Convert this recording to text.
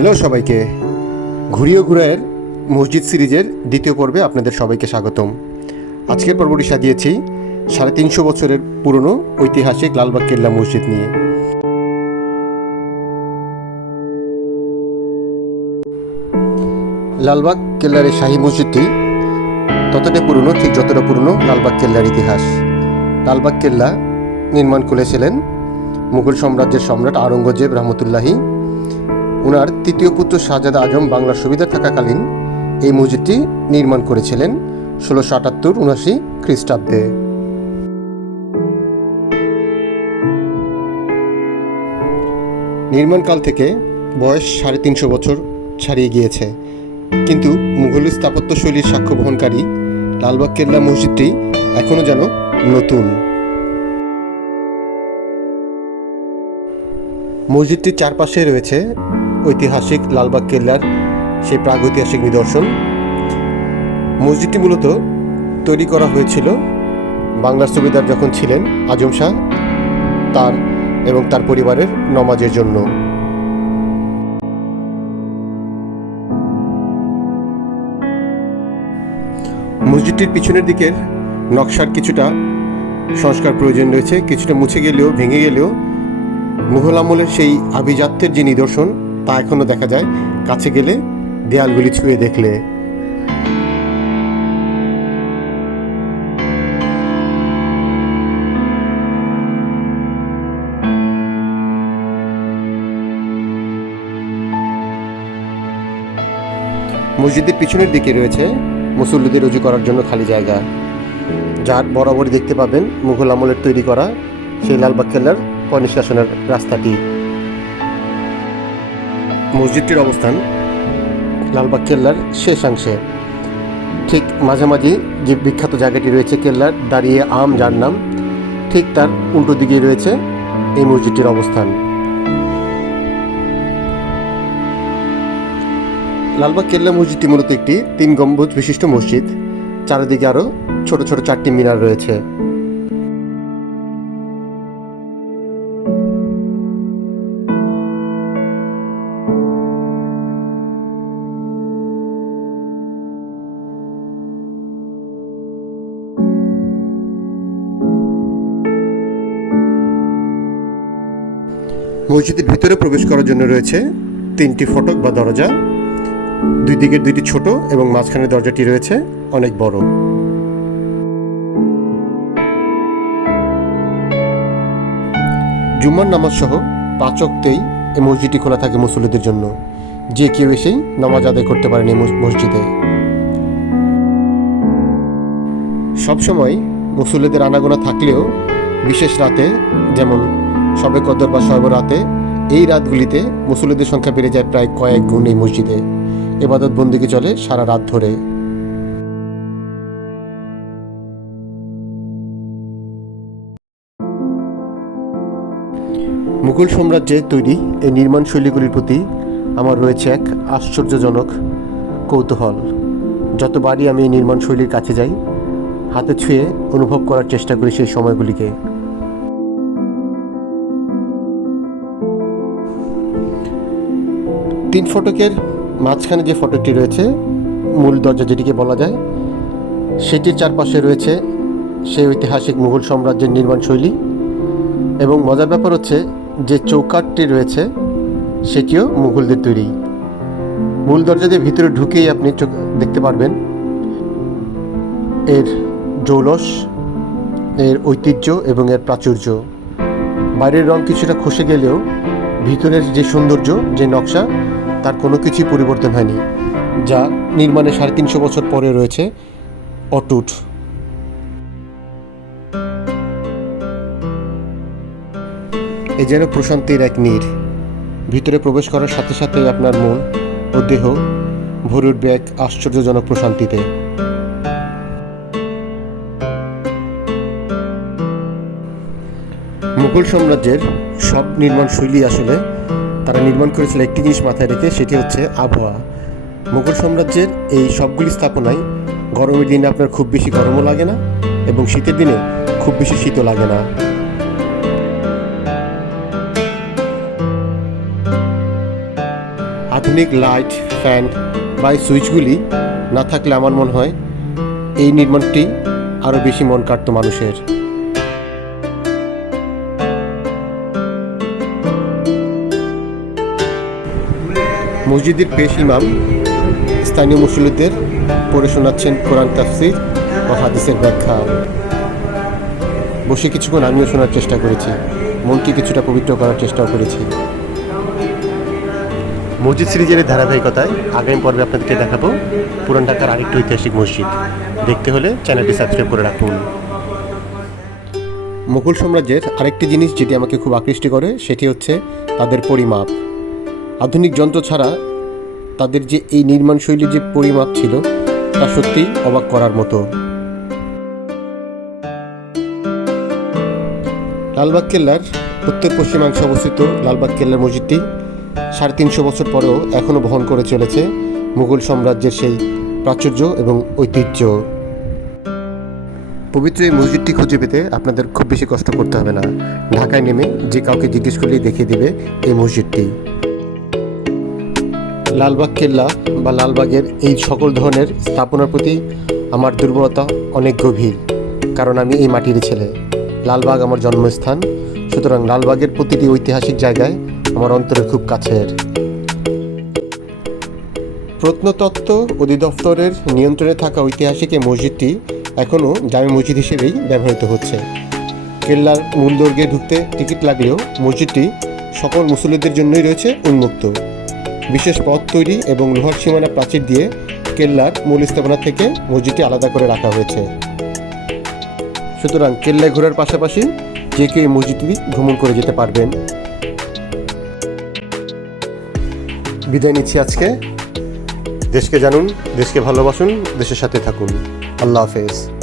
Hello সবাইকে। ঘুরিয়ে ঘুরায়ের মসজিদ সিরিজের দ্বিতীয় পর্বে আপনাদের সবাইকে স্বাগতম। আজকের পর্বটি সাজিয়েছি সাড়ে তিনশো বছরের পুরনো ঐতিহাসিক লালবাগ কেল্লা মসজিদ নিয়ে। লালবাগ কেল্লার এই শাহী মসজিদটি ততটাই পুরনো ঠিক যতটা পুরনো লালবাগ কেল্লার ইতিহাস। লালবাগ কেল্লা নির্মাণ করেছিলেন মুঘল সাম্রাজ্যের সম্রাট আওরঙ্গজেব রহমতুল্লাহি ওনার তৃতীয় পুত্র শাহজাদ আজম বাংলার সুবিধা থাকাকালীন এই মসজিদটি নির্মাণ করেছিলেন ষোলোশো আটাত্তর উনআশি খ্রিস্টাব্দে। নির্মাণকাল থেকে বয়স সাড়ে তিনশো বছর ছাড়িয়ে গিয়েছে। কিন্তু মুঘল স্থাপত্যশৈলীর সাক্ষ্য বহনকারী লালবাগ কেল্লা মসজিদটি এখনও যেন নতুন। মসজিদটির চারপাশে রয়েছে ঐতিহাসিক লালবাগ কেল্লার সেই প্রাগৈতিহাসিক নিদর্শন। মসজিদটি মূলত তৈরি করা হয়েছিল বাংলার সুবিদার যখন ছিলেন আজম শাহ, তার এবং তার পরিবারের নমাজের জন্য। মসজিদটির পিছনের দিকের নকশার কিছুটা সংস্কার প্রয়োজন রয়েছে, কিছুটা মুছে গেলেও, ভেঙে গেলেও মুঘল আমলের সেই আভিজাত্যের যে নিদর্শন তা এখনও দেখা যায়। কাছে গেলে দেয়ালগুলি ছুঁয়ে দেখলে। মসজিদের পিছনের দিকে রয়েছে মুসল্লিদের রুজু করার জন্য খালি জায়গা। যার বরাবরই দেখতে পাবেন মুঘল আমলের তৈরি করা সেই লালবাগ কেল্লার পনিষ্কাশনের রাস্তাটি। মসজিদটির অবস্থান লালবাগ কেল্লার শেষাংশে ঠিক মাঝামাঝি যে বিখ্যাত জায়গাটি রয়েছে কেল্লার, দাঁড়িয়ে আম যার নাম, ঠিক তার উল্টো দিকে রয়েছে এই মসজিদটির অবস্থান। লালবাগ কেল্লা মসজিদটি মূলত একটি তিন গম্বুজ বিশিষ্ট মসজিদ। চারিদিকে আরও ছোট ছোট চারটি মিনার রয়েছে। মসজিদের ভিতরে প্রবেশ করার জন্য রয়েছে তিনটি ফটক বা দরজা। দুই দিকের দুইটি ছোট এবং মাঝখানের দরজাটি রয়েছে অনেক বড়। জুম্মার নামাজ সহ পাচকতেই এই মসজিদটি খোলা থাকে মুসল্লিদের জন্য। যে কেউ এসেই নামাজ আদায় করতে পারেন এই মসজিদে। সবসময় মুসল্লিদের আনাগোনা থাকলেও বিশেষ রাতে যেমন সবে কদর বা সর্ব রাতে, এই রাতগুলিতে মুসল্লিদের সংখ্যা বেড়ে যায় প্রায় কয়েক গুণ এই মসজিদে। এবাদত বন্দিকে চলে সারা রাত ধরে। মুঘল সাম্রাজ্যের তৈরি এই নির্মাণ শৈলীগুলির প্রতি আমার রয়েছে এক আশ্চর্যজনক কৌতূহল। যতবারই আমি এই নির্মাণ শৈলীর কাছে যাই, হাতে ছুঁয়ে অনুভব করার চেষ্টা করি সেই সময়গুলিকে। তিন ফটকের মাঝখানে যে ফটকটি রয়েছে, মূল দরজা যেটিকে বলা যায়, সেটির চারপাশে রয়েছে সেই ঐতিহাসিক মুঘল সাম্রাজ্যের নির্মাণ শৈলী এবং মজার ব্যাপার হচ্ছে যে চৌকাটটি রয়েছে, সেটিও মুঘলদের তৈরি। মূল দরজা দিয়ে ভিতরে ঢুকেই আপনি চোখ দেখতে পারবেন। এর জৌলস, এর ঐতিহ্য এবং এর প্রাচুর্য। বাইরের রং কিছুটা খসে গেলেও ভিতরের যে সৌন্দর্য, যে নকশা, তার কোনো কিছুই পরিবর্তন হয়নি, যা নির্মাণে সাড়ে তিনশো বছর পরে রয়েছে অটুট। এ যেন প্রশান্তির এক নীর। ভিতরে প্রবেশ করার সাথে সাথে আপনার মন ও দেহ ভরে উঠবে এক আশ্চর্যজনক প্রশান্তিতে। মুঘল সাম্রাজ্যের সব নির্মাণ শৈলী আসলে তারা নির্মাণ করেছিল একটি জিনিস মাথায় রেখে, সেটি হচ্ছে আবহাওয়া। মুঘল সাম্রাজ্যের এই সবগুলি স্থাপনায় গরমের দিনে আপনার খুব বেশি গরমও লাগে না এবং শীতের দিনে খুব বেশি শীতও লাগে না। আধুনিক লাইট, ফ্যান বা সুইচগুলি না থাকলে আমার মনে হয় এই নির্মাণটি আরও বেশি মন কাটতো মানুষের। মসজিদের পেশ ইমাম স্থানীয় মুসল্লিদের পড়ে শোনাচ্ছেন কোরআন তাফসির ও হাদিসের ব্যাখ্যা। বসে কিছুক্ষণ আমিও শোনার চেষ্টা করেছি। মনকে কিছুটা পবিত্র করার চেষ্টাও করেছি। মসজিদ সিরিজের ধারাবাহিকতায় আগামী পর্বে আপনাদেরকে দেখাবো পুরান ঢাকার আরেকটি ঐতিহাসিক মসজিদ। দেখতে হলে চ্যানেলটি সাবস্ক্রাইব করে রাখুন। মুঘল সাম্রাজ্যের আরেকটি জিনিস যেটি আমাকে খুব আকৃষ্ট করে, সেটি হচ্ছে তাদের পরিমাপ। আধুনিক যন্ত্র ছাড়া তাদের যে এই নির্মাণশৈলীর যে পরিমাপ ছিল, তা সত্যি অবাক করার মতো। লালবাগ কেল্লার উত্তর পশ্চিমাংশে অবস্থিত লালবাগ কেল্লার মসজিদটি সাড়ে তিনশো বছর পরেও এখনও বহন করে চলেছে মুঘল সাম্রাজ্যের সেই প্রাচুর্য এবং ঐতিহ্য। পবিত্র এই মসজিদটি খুঁজে পেতে আপনাদের খুব বেশি কষ্ট করতে হবে না। ঢাকায় নেমে যে কাউকে জিজ্ঞেস করলেই দেখিয়ে দিবে এই মসজিদটি। লালবাগ কেল্লা বা লালবাগের এই সকল ধরনের স্থাপনার প্রতি আমার দুর্বলতা অনেক গভীর, কারণ আমি এই মাটির ছেলে। লালবাগ আমার জন্মস্থান, সুতরাং লালবাগের প্রতিটি ঐতিহাসিক জায়গায় আমার অন্তরের খুব কাছের। প্রত্নতত্ত্ব অধিদপ্তরের নিয়ন্ত্রণে থাকা ঐতিহাসিক এই মসজিদটি এখনও জামে মসজিদ হিসেবেই ব্যবহৃত হচ্ছে। কেল্লার মূল দৈর্ঘ্যে ঢুকতে টিকিট লাগলেও মসজিদটি সকল মুসল্লিদের জন্যই রয়েছে উন্মুক্ত। বিশেষ পথ তৈরি এবং লোহার সীমানা প্রাচীর দিয়ে কেল্লার মূল স্থাপনা থেকে মসজিদটি আলাদা করে রাখা হয়েছে। সুতরাং কেল্লায় ঘোরার পাশাপাশি যে কেউ এই মসজিদটি ভ্রমণ করে যেতে পারবেন। বিদায় নিচ্ছি আজকে। দেশকে জানুন, দেশকে ভালোবাসুন, দেশের সাথে থাকুন। আল্লাহ হাফেজ।